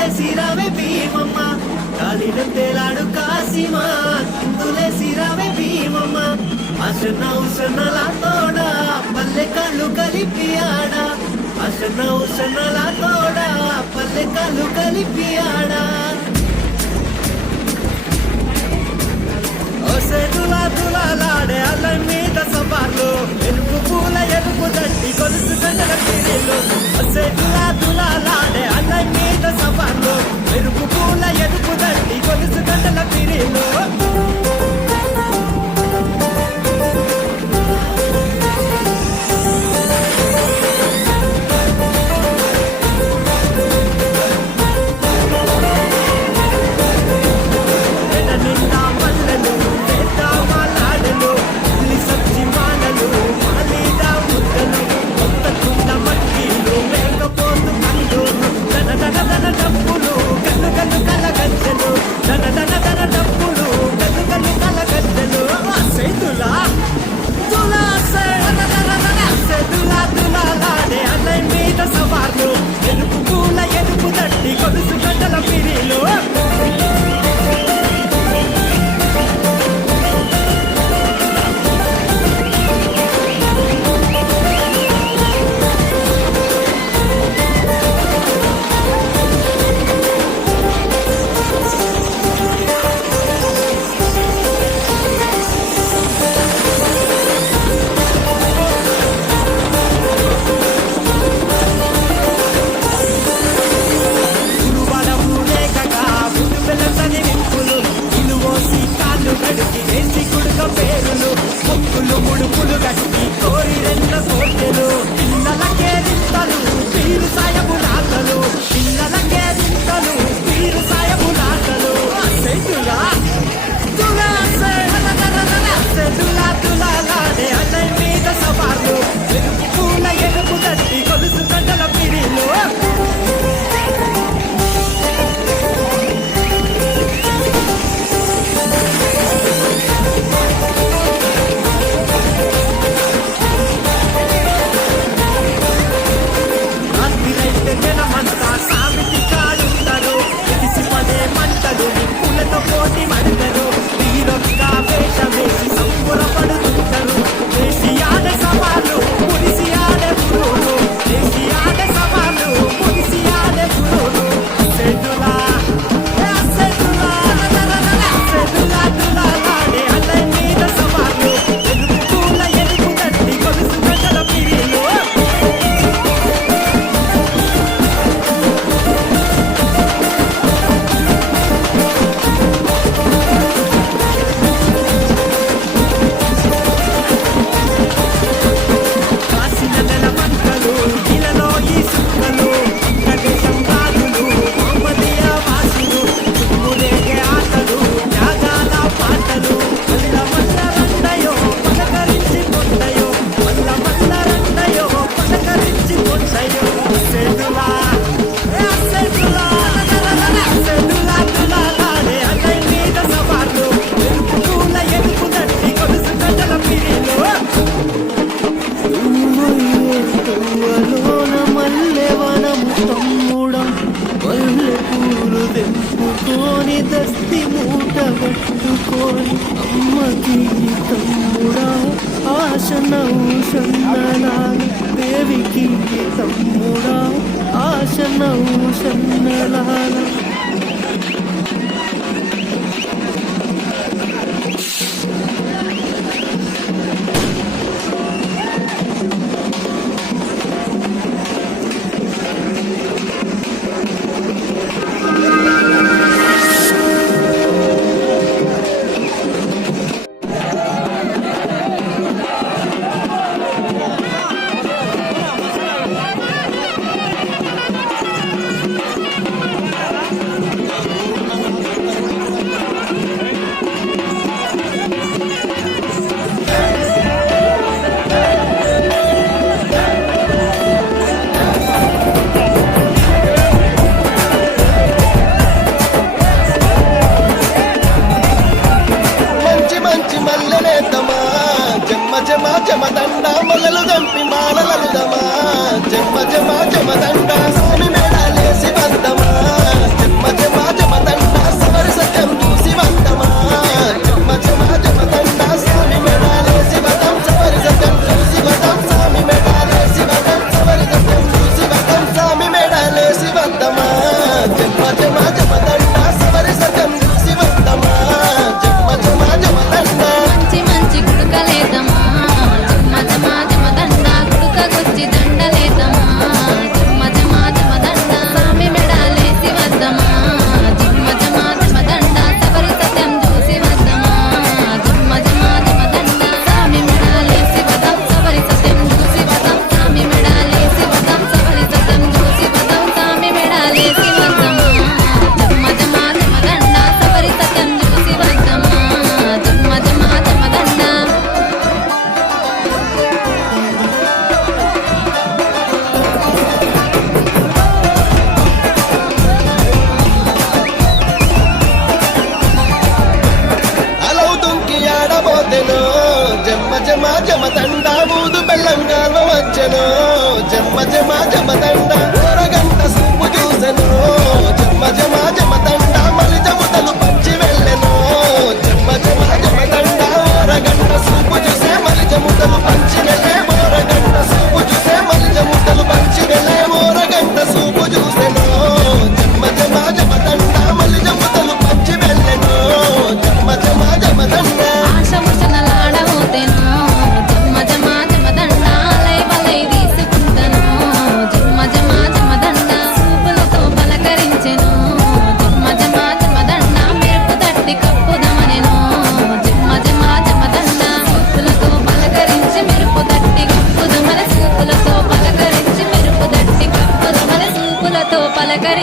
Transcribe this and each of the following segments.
సింధులేసిరావే భీమమ్మ గాలిలో తేలాడు కాసిమా సింధులేసిరావే భీమమ్మ అసన ఉసనల తోడా పల్లె కళ్ళు కలిపి ఆడా అసన ఉసనల తోడా పల్లె కళ్ళు కలిపి ఆడా దులాడే అల్ల మీద సవాళ్ళు ఎరుపు పూల ఎరుపు దట్టి కొలుసు గంటల పిరిలు దులాడే అల్ల మీద సవాళ్ళు ఎరుపు పూల ఎరుపు దట్టి కొలుసు గంటల పిరిలు దస్తి మూట కట్టుకొని అమ్మకి తమ్ముడా ఆశనౌషన్నలాల దేవికి తమ్ముడా ఆశనౌషన్నలాల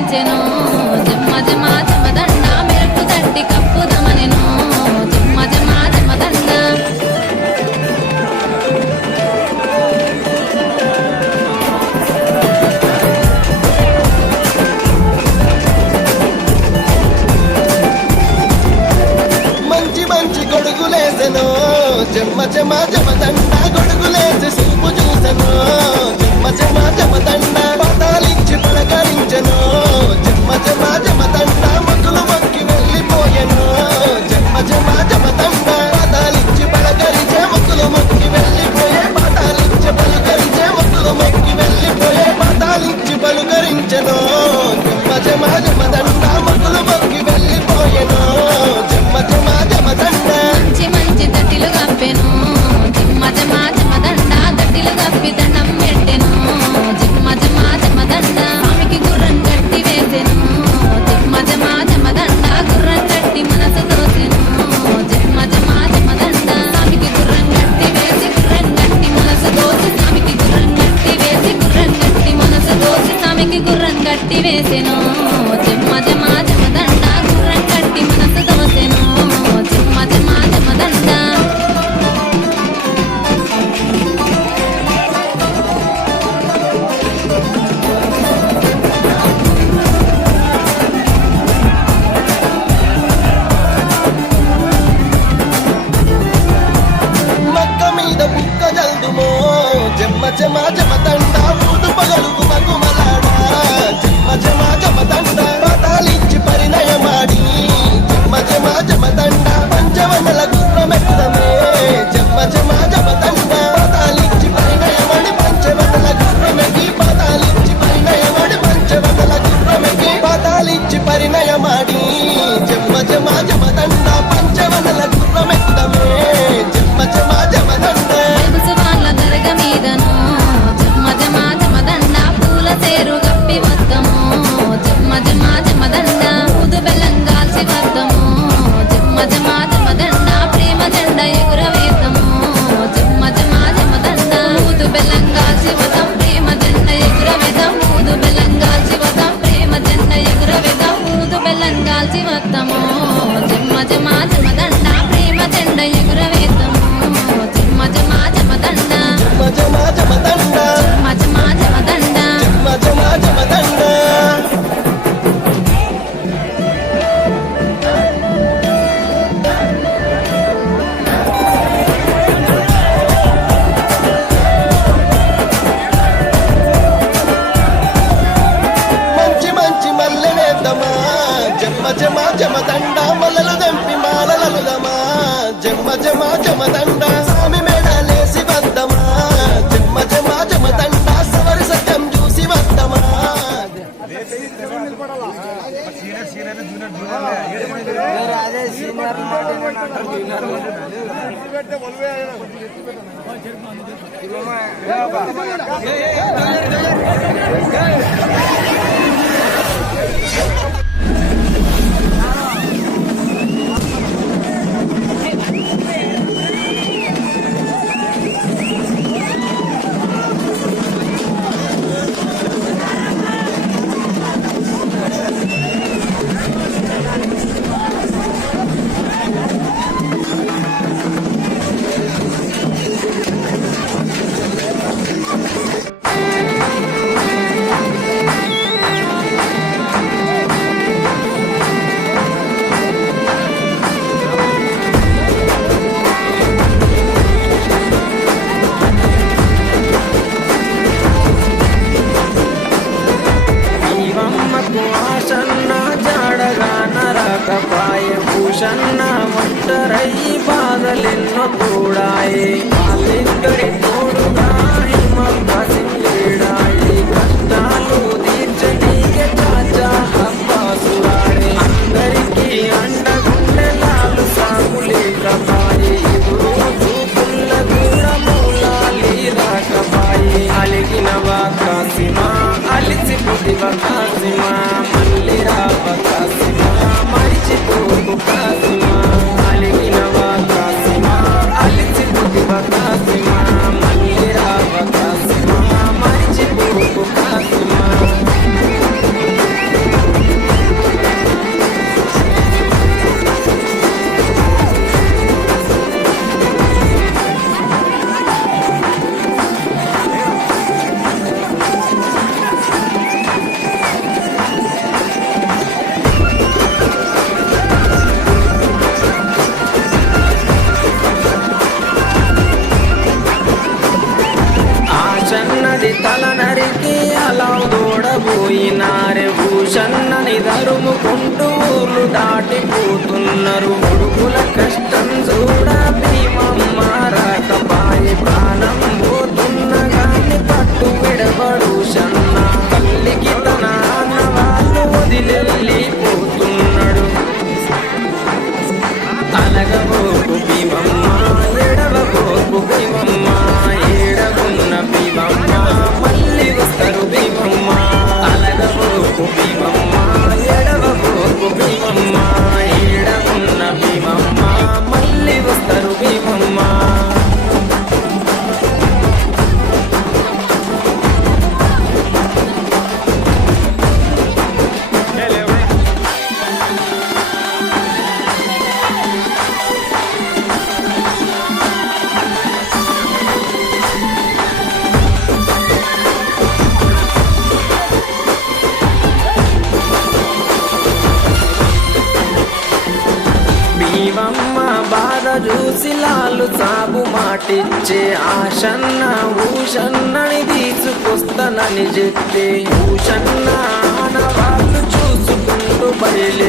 పులకరించెను జమ్మ జమ జమదండ మెరుపు తట్టి కప్పుదమనెను జమ్మ జమ జమదండ మంచి మంచి గొడుగులేసెను జమ్మ జమ జమదండ గొడుగులేసి సూపు చూసెను జమ్మ జమ జమదండ పదాలిచ్చి పలకరించెను జమ్మ జమ జమదండ మొక్కులు మొక్కి వెళ్ళిపోయెను జమ్మ జమ జమదండ పదాలిచ్చి పలకరించే మొక్కులు మొక్కి వెళ్ళిపోయే పదాలిచ్చి పలకరించే మొక్కులు మొక్కి వెళ్ళిపోయే పదాలిచ్చి పలుకరించెను జమ్మ జమ జమదండ మొక్కులు మొక్కి వెళ్ళిపోయెను జమ్మ జమ జమదండ మంచి మంచి దట్టిలు కప్పెను జమ్మ జమ జమదండ దట్టిలు కప్పి దండం పెట్టెను జమ్మ జమ జమదండ స్వామికి గుర్రం కట్టి వేసెను జమ్మ జమ జమదండ గుర్రం కట్టి మనసు దోసెను జమ్మ జమ జమదండ స్వామికి గుర్రం కట్టి వేసి గుర్రం కట్టి మనసు దోసి స్వామికి గుర్రం కట్టి వేసి గుర్రం కట్టి మనసు దోసి స్వామికి గుర్రం కట్టి వేసెను జమ్మ జమ జమదండ గుర్రం కట్టి మనసు దోసెను జమ్మ జమ జమదండ మక్క మీద బుక్క జల్దుమో జమ్మ జమ జమదండ ఊదు పగలు గుమగుమలాడా జమ్మ జమ జమదండ పదాలిచ్చి పరిణయమాడి జమ్మ జమ జమదండ పంచవనల గుర్రమెత్తమే జమ్మ జమ జమదండ పదాలిచ్చి పరిణయమడి పంచవనల గుర్రమెకి పదాలిచ్చి పరిణయమడి పంచవనల గుర్రమెకి పదాలిచ్చి పరిణయమాడి జమ్మ జమ జమదండ పంచవనల గుర్రమెత్తమే జమ్మ జమ జమదండ ఎగుసు వాళ్ళ దరగ మీదను జమ్మ జమ జమదండ పూల తేరు గప్పి వద్దము జమ్మ జమ జమదండ ఊదు బెల్లం కాల్చి వద్దము జమ్మ జమ జమదండ ప్రేమ జెండ ఎగురవేద్దము జమ్మ జమ జమదండ ఊదు బెల్లం కాల్చి వదం ప్రేమ జెండ ఎగురవేదం ఊదు బెల్లం కాల్చి వదం ప్రేమ జెండ ఎగురవేదం ఊదు బెల్లం కాల్చి వద్దము జమ్మ జమ జమదండ ప్రేమ జెండ ఎగురవేద్దము జమ్మ జమ జమదండ జమ్మ జమ జమదండ జమ్మ జమ జమదండ జమ్మ జమ జమదండ మంచి మంచి మల్లెనేద్దమా జమ్మ జమ జమదండ మల్లలు దెంపి మాలలలుదమా జమ్మ జమ జమదండ స్వామి మేడలేసి వద్దమా జమ్మ జమ జమదండ సవరి సత్యం చూసి వద్దమా జీవమ్మకు ఆసన్న జాడగా నరకపాయ భూషన్న ఒంటరయి బాధలెన్నో తోడాయి వాళ్ళిద్దరి తోడుగా హిమక్క సింగేడాయి కష్టాలు తీర్చనీకే చాచా అబ్బాసురాడే అందరికీ అండగుండెలాలు సాగులేకపాయి ఎదురు చూపుల్ల దూరమూలాలి రాకపాయి అలిగిన వాకాసిమా అలిసిపోతి వాకాసిమా మళ్ళీ రా వాకాసిమా మరిచిపోకు కాసిమా అలిగిన వాకాసిమా అలిసిపోతి వాకాసిమా మళ్ళీ రా వాకాసిమా తరుముకుంటూ ఊర్లు దాటిపోతున్నారు. కొడుకుల కష్టం చూడ భీమమ్మ రాకపాయి ప్రాణం పోతున్న గాని పట్టు విడబడు షన్న. తల్లికి తన అన్న వాళ్ళు వదిలెళ్ళిపోతున్నాడు. అలగబోకు భీమమ్మ ఎడవబోకు భీమమ్మ, ఏడగున్న భీమమ్మ మళ్ళీ వస్తారు భీమమ్మ. అలగబోకు భీమమ్మ ఎడవబోకు భీమమ్మ, ఏడగున్న భీమమ్మ మళ్ళీ వస్తారు భీమమ్మ. భీమమ్మ బాధ చూసి లాలు సాగు మాటిచ్చే, ఆశన్న ఊషన్నని తీసుకొస్తానని చెప్తే ఊషన్న ఆనవాళ్ళు చూసుకుంటూ బయలు